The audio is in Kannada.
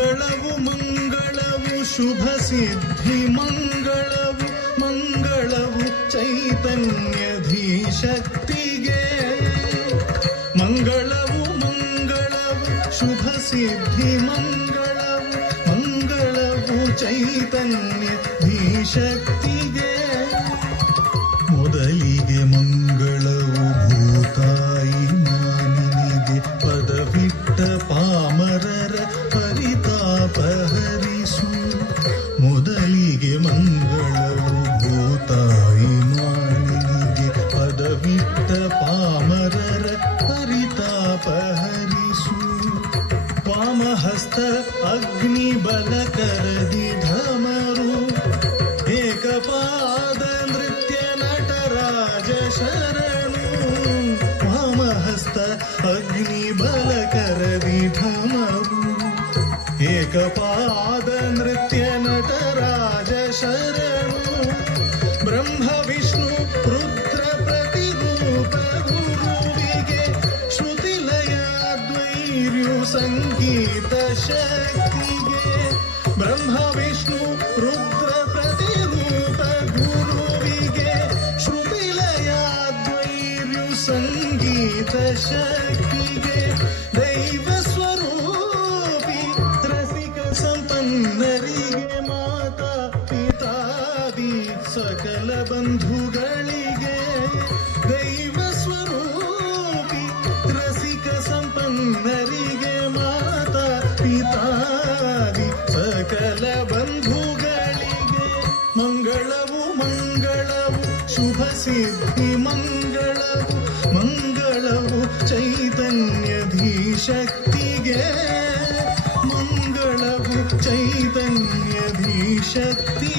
ಮಂಗಳವು ಮಂಗಳವು ಶುಭ ಸಿದ್ಧಿ ಮಂಗಳವು ಮಂಗಳವು ಚೈತನ್ಯ ಧೀಶಕ್ತಿಗೆ ಮಂಗಳವು ಮಂಗಳವು ಶುಭ ಸಿದ್ಧಿ ಮಂಗಳವು ಮಂಗಳವು ಚೈತನ್ಯ ಧೀಶಕ್ತಿಗೆ ಮೊದಲಿಗೆ ಮಂಗಳವು ಭೂತಾಯಿ ಮಾನಿನಿಗೆ ಪದವಿಟ್ಟ ಪಾಮರರ ಪರಿತಾಪ ಹರಿಸು ಮೊದಲಿಗೆ ಮಂಗಳವು ಭೂತಾಯಿ ಮಾನಿನಿಗೆ ಪದವಿಟ್ಟ ಪಾಮರರ ಪರಿತಾಪ ಹರಿಸು ವಾಮಹಸ್ತ ಅಗ್ನಿ ಬಲ ಕರದಿ ಢಮರು ಏಕಪಾದ ನೃತ್ಯ ನಟರಾಜ ಶರಣು ವಾಮಹಸ್ತ ಅಗ್ನಿ ಬಲ ಕರದಿ ಢಮರು ಏಕಪಾದ ನೃತ್ಯ ನಟರಾಜ ಶರಣು ಬ್ರಹ್ಮ ವಿಷ್ಣು ರುದ್ರ ಪ್ರತಿರೂಪ ಗುರುವಿಗೆ ಶ್ರುತಿಲಯ ದ್ವೈರ್ಯು ಸಂಗೀತ ಶಕ್ತಿಗೆ ಬ್ರಹ್ಮ ವಿಷ್ಣು ರುದ್ರ ಪ್ರತಿರೂಪ ಗುರುವಿಗೆ ಶ್ರುತಿಲಯ ದ್ವೈರ್ಯು ಸಂಗೀತ ಶಕ್ತಿಗೆ ದೈವ ಸ್ವರೂಪಿ ರಸಿಕ ಸಂಪನ್ನರಿಗೆ ಮಾತಾ ಪಿತಾದಿ ಸಕಲ ಬಂಧುಗಳಿಗೆ ದೈವ ಸ್ವರೂಪಿ ರಸಿಕ ಸಂಪನ್ನರಿಗೆ ಮಾತಾ ಪಿತಾದಿ ಸಕಲ ಬಂಧುಗಳಿಗೆ ಮಂಗಳವು ಮಂಗಳವು ಶುಭ ಸಿದ್ಧಿ ಮಂಗಳವು ಮಂಗಳವು ಚೈತನ್ಯ ಧೀಶಕ್ತಿಗೆ ಮಂಗಳವು ಚೈತನ್ಯ ಧೀಶಕ್ತಿ